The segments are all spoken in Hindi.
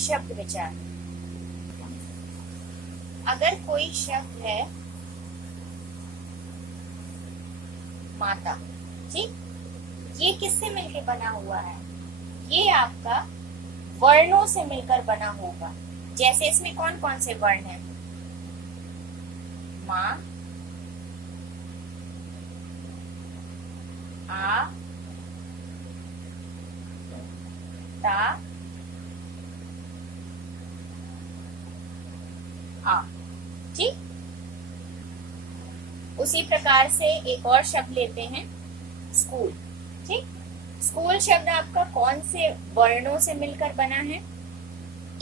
शब्द विचार। अगर कोई शब्द है माता, ठीक, ये किससे मिलकर बना हुआ है? ये आपका वर्णों से मिलकर बना होगा। जैसे इसमें कौन कौन से वर्ण हैं? माँ, आ, ता, आ, ठीक। उसी प्रकार से एक और शब्द लेते हैं स्कूल, ठीक। स्कूल शब्द आपका कौन से वर्णों से मिलकर बना है?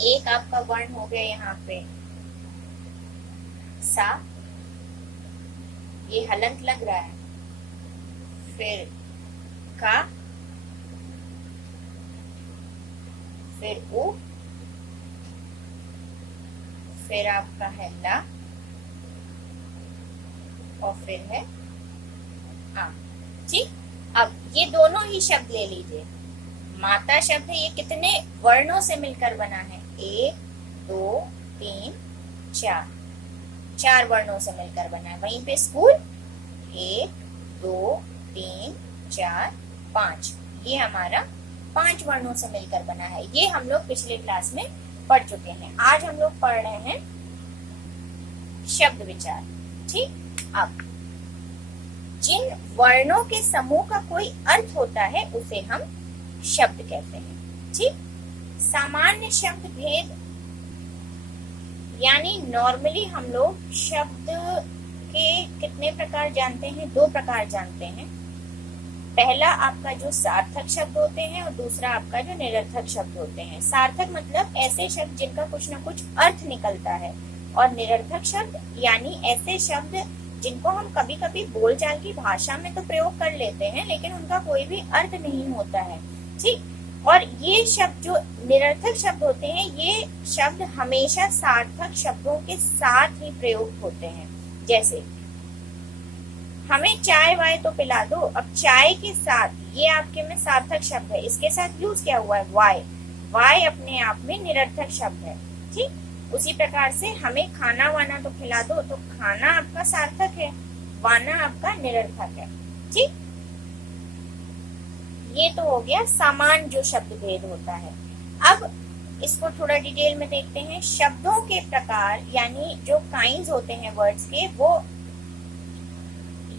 एक आपका वर्ण हो गया यहाँ पे सा, ये हलंत लग रहा है, फिर का, फिर उ, फिर आपका है ला, और फिर है आ, ठीक। अब ये दोनों ही शब्द ले लीजिए। माता शब्द है, ये कितने वर्णों से मिलकर बना है? 1 2 3 4, 4 वर्णों से मिलकर बना है। वहीं पे स्कूल 1 2 3 4 5, ये हमारा 5 वर्णों से मिलकर बना है। ये हम लोग पिछले क्लास में पढ़ चुके हैं। आज हम लोग पढ़ रहे हैं शब्द विचार, ठीक। अब जिन वर्णों के समूह का कोई अर्थ होता है उसे हम शब्द कहते हैं, ठीक। सामान्य शब्द भेद, यानी नॉर्मली हम लोग शब्द के कितने प्रकार जानते हैं? 2 प्रकार जानते हैं। पहला आपका जो सार्थक शब्द होते हैं और दूसरा आपका जो निरर्थक शब्द होते हैं। सार्थक मतलब ऐसे शब्द जिनका कुछ ना कुछ अर्थ निकलता है, और निरर्थक शब्द यानी ऐसे शब्द जिनको हम कभी कभी बोलचाल की भाषा में तो प्रयोग कर लेते हैं लेकिन उनका कोई भी अर्थ नहीं होता है, ठीक। और ये शब्द जो निरर्थक शब्द होते हैं, ये शब्द हमेशा सार्थक शब्दों के साथ ही प्रयोग होते हैं। जैसे हमें चाय वाय तो पिला दो, अब चाय के साथ, ये आपके में सार्थक शब्द है, इसके साथ यूज क्या हुआ है? वाय। वाय अपने आप में निरर्थक शब्द है, ठीक। उसी प्रकार से हमें खाना वाना तो खिला दो, तो खाना आपका सार्थक है, वाना आपका निरर्थक है, ठीक। ये तो हो गया सामान्य जो शब्द भेद होता है। अब इसको थोड़ा डिटेल में देखते हैं। शब्दों के प्रकार यानी जो काइंड्स होते हैं वर्ड्स के, वो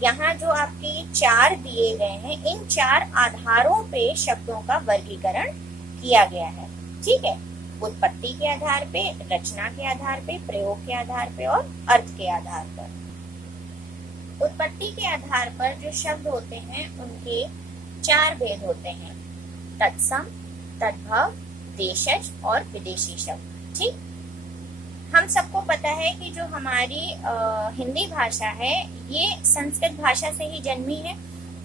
यहाँ जो आपके 4 दिए गए हैं, इन 4 आधारों पे शब्दों का वर्गीकरण किया गया है, ठीक है। उत्पत्ति के आधार पे, रचना के आधार पे, प्रयोग के आधार पे और अर्थ के आधार पर। उत्पत्ति के आधार पर जो शब्द होते हैं उनके 4 भेद होते हैं: तत्सम, तद्भव, देशज और विदेशी शब्द, ठीक। हम सबको पता है कि जो हमारी हिंदी भाषा है ये संस्कृत भाषा से ही जन्मी है।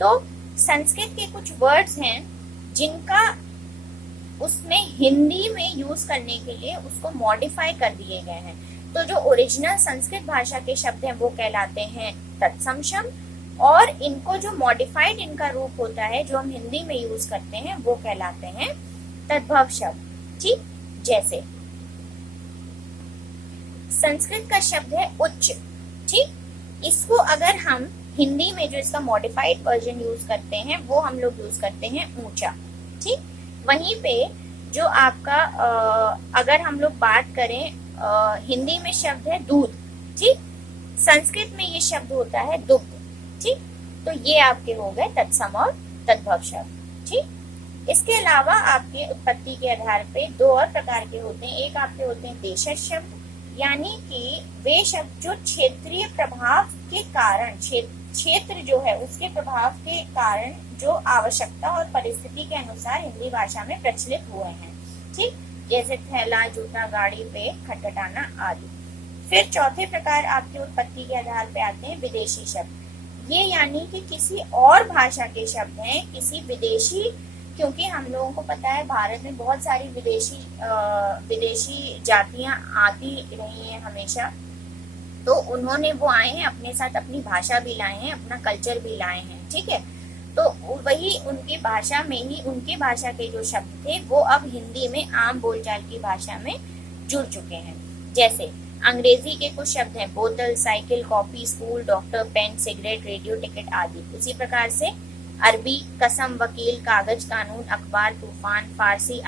तो संस्कृत के कुछ वर्ड्स हैं जिनका उसमें हिंदी में यूज करने के लिए उसको मॉडिफाई कर दिए गए हैं। तो जो ओरिजिनल संस्कृत भाषा के शब्द हैं वो कहलाते हैं तत्सम शब्द, और इनको जो मॉडिफाइड इनका रूप होता है जो हम हिंदी में यूज करते हैं वो कहलाते हैं तद्भव शब्द, ठीक। जैसे संस्कृत का शब्द है उच्च, ठीक। इसको अगर हम हिंदी में जो इसका मॉडिफाइड वर्जन यूज करते हैं वो हम लोग यूज करते हैं ऊंचा, ठीक। वहीं पे जो आपका अगर हम लोग बात करें हिंदी में शब्द है दूध, ठीक। संस्कृत में ये शब्द होता है दुग्ध, ठीक। तो ये आपके हो गए तत्सम और तद्भव शब्द, ठीक। इसके अलावा आपके उत्पत्ति के आधार पे 2 और प्रकार के होते हैं। एक आपके होते हैं देशज शब्द, यानी कि वे शब्द जो क्षेत्रीय प्रभाव के कारण, क्षेत्र जो है उसके प्रभाव के कारण जो आवश्यकता और परिस्थिति के अनुसार हिंदी भाषा में प्रचलित हुए हैं, ठीक। जैसे थैला, जूता, गाड़ी पे खटखटाना आदि। फिर चौथे प्रकार आपके उत्पत्ति के आधार पे आते हैं विदेशी शब्द। ये यानी कि किसी और भाषा के शब्द हैं, किसी विदेशी, क्योंकि हम लोगों को पता है भारत में बहुत सारी विदेशी जातियां आती रही हैं हमेशा। तो उन्होंने वो आए हैं, अपने साथ अपनी भाषा भी लाए हैं, अपना कल्चर भी लाए हैं, ठीक है। तो वही उनकी भाषा में ही उनकी भाषा के जो शब्द थे वो अब हिंदी में आम बोलचाल की भाषा में जुड़ चुके हैं। जैसे अंग्रेजी के कुछ शब्द हैं बोतल, cycle, copy, school, doctor, pen, cigarette, radio, ticket आदि। उसी प्रकार से अरबी कसम, वकील, कागज, कानून, अखबार, तूफान, फारसी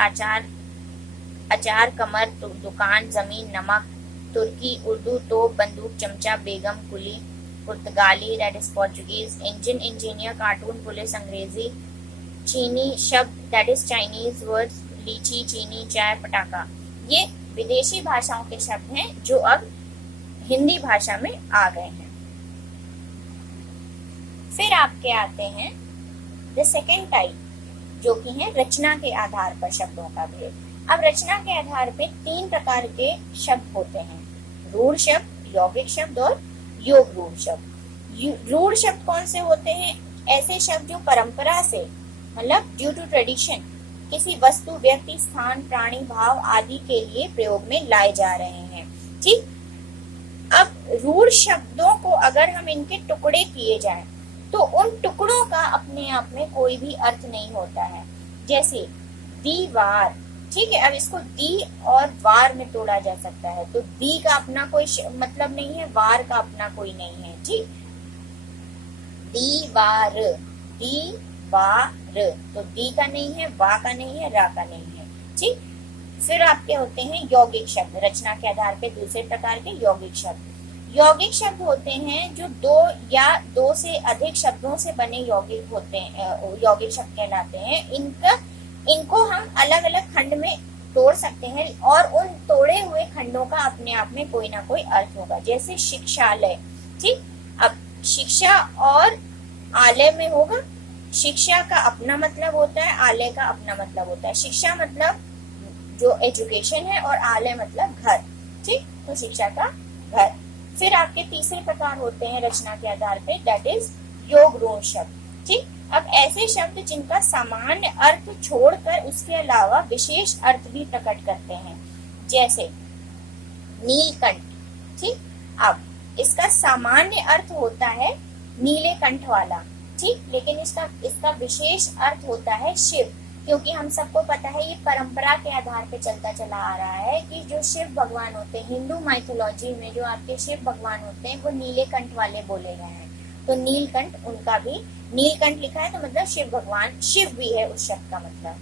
अचार, कमर, दुकान, जमीन, नमक, तुर्की, उर्दू, तोप, बंदूक, चमचा, बेगम, कुली, पुर्तगाली that is Portuguese, engine, engineer, cartoon, police, अंग्रेजी, चीनी शब्द दैट इज चाइनीज वर्ड्स, लीची, चीनी, चाय, पटाखा। ये विदेशी भाषाओं के शब्द हैं जो अब हिंदी भाषा में आ गए हैं। फिर आपके आते हैं द सेकेंड टाइप जो कि है रचना के आधार पर शब्दों का भेद। अब रचना के आधार पे 3 प्रकार के शब्द होते हैं, रूढ़ शब्द, यौगिक शब्द और योग रूढ़ शब्द। रूढ़ शब्द कौन से होते हैं? ऐसे शब्द जो परंपरा से मतलब ड्यू टू ट्रेडिशन किसी वस्तु, व्यक्ति, स्थान, प्राणी, भाव आदि के लिए प्रयोग में लाए जा रहे हैं। ठीक, अब रूढ़ शब्दों को अगर हम इनके टुकड़े किए जाएं तो उन टुकड़ों का अपने आप में कोई भी अर्थ नहीं होता है। जैसे दीवार, ठीक है, अब इसको दी और वार में तोड़ा जा सकता है, तो दी का अपना कोई मतलब नहीं है, वार का अपना कोई नहीं है। ठीक, दीवार, दीवार, तो दी का नहीं है, वा का नहीं है, रा का नहीं है। ठीक, फिर आपके होते हैं यौगिक शब्द, रचना के आधार पे दूसरे प्रकार के यौगिक शब्द। यौगिक शब्द होते हैं जो 2 या 2 से अधिक शब्दों से बने यौगिक होते हैं, यौगिक शब्द कहलाते हैं। इनको हम अलग अलग खंड में तोड़ सकते हैं और उन तोड़े हुए खंडों का अपने आप में कोई ना कोई अर्थ होगा। जैसे शिक्षालय, ठीक, अब शिक्षा और आलय में होगा, शिक्षा का अपना मतलब होता है, आलय का अपना मतलब होता है। शिक्षा मतलब जो एजुकेशन है और आलय मतलब घर। ठीक, तो शिक्षा का घर। फिर आपके तीसरे प्रकार होते हैं रचना के आधार पे, दैट इज योग रूढ़ शब्द। ठीक, अब ऐसे शब्द जिनका सामान्य अर्थ छोड़कर उसके अलावा विशेष अर्थ भी प्रकट करते हैं। जैसे नीलकंठ, ठीक, अब इसका सामान्य अर्थ होता है नीले कंठ वाला, ठीक, लेकिन इसका विशेष अर्थ होता है शिव, क्योंकि हम सबको पता है ये परंपरा के आधार पे चलता चला आ रहा है कि जो शिव भगवान होते हैं हिंदू माइथोलॉजी में, जो आपके शिव भगवान होते हैं वो नीले कंठ वाले बोले गए हैं, तो नीलकंठ उनका भी, नीलकंठ लिखा है तो मतलब शिव भगवान, शिव भी है उस शब्द का मतलब।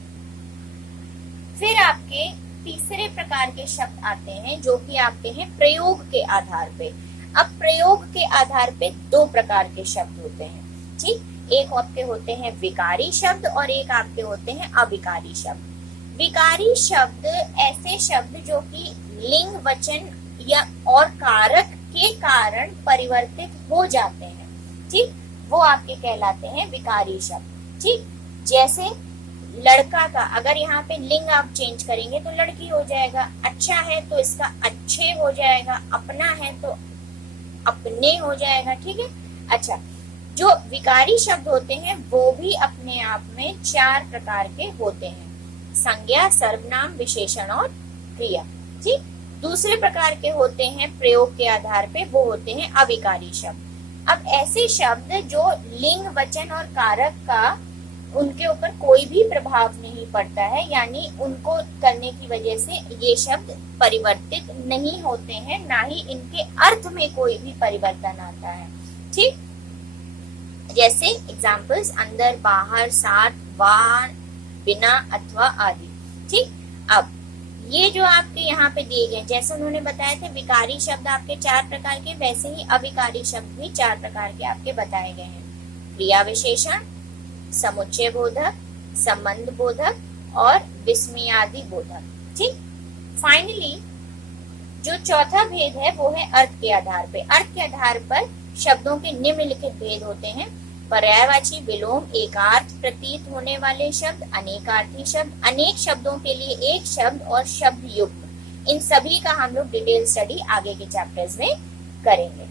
फिर आपके तीसरे प्रकार के शब्द आते हैं जो कि आते हैं प्रयोग के आधार पे। अब प्रयोग के आधार पे 2 प्रकार के शब्द होते हैं। ठीक, एक आपके होते हैं विकारी शब्द और एक आपके होते हैं अविकारी शब्द। विकारी शब्द ऐसे शब्द जो कि लिंग, वचन या और कारक के कारण परिवर्तित हो जाते हैं। ठीक, वो आपके कहलाते हैं विकारी शब्द। ठीक, जैसे लड़का का अगर यहाँ पे लिंग आप चेंज करेंगे तो लड़की हो जाएगा, अच्छा है तो इसका अच्छे हो जाएगा, अपना है तो अपने हो जाएगा। ठीक है, अच्छा, जो विकारी शब्द होते हैं वो भी अपने आप में 4 प्रकार के होते हैं, संज्ञा, सर्वनाम, विशेषण और क्रिया। ठीक, दूसरे प्रकार के होते हैं प्रयोग के आधार पे, वो होते हैं अविकारी शब्द। अब ऐसे शब्द जो लिंग, वचन और कारक का उनके ऊपर कोई भी प्रभाव नहीं पड़ता है, यानी उनको करने की वजह से ये शब्द परिवर्तित नहीं होते हैं, ना ही इनके अर्थ में कोई भी परिवर्तन आता है। ठीक, जैसे एग्जाम्पल्स अंदर, बाहर, साथ, वार, बिना, अथवा आदि। ठीक, अब ये जो आपके यहाँ पे दिए गए, जैसे उन्होंने बताए थे विकारी शब्द आपके 4 प्रकार के, वैसे ही अविकारी शब्द भी 4 प्रकार के आपके बताए गए हैं, क्रिया विशेषण, समुच्चय बोधक, संबंध बोधक और विस्मयादि बोधक। ठीक, फाइनली जो चौथा भेद है वो है अर्थ के आधार पे। अर्थ के आधार पर शब्दों के निम्नलिखित भेद होते हैं, पर्यायवाची, विलोम, एकार्थ प्रतीत होने वाले शब्द, अनेकार्थी शब्द, अनेक शब्दों के लिए एक शब्द और शब्द युक्त। इन सभी का हम लोग डिटेल स्टडी आगे के चैप्टर्स में करेंगे।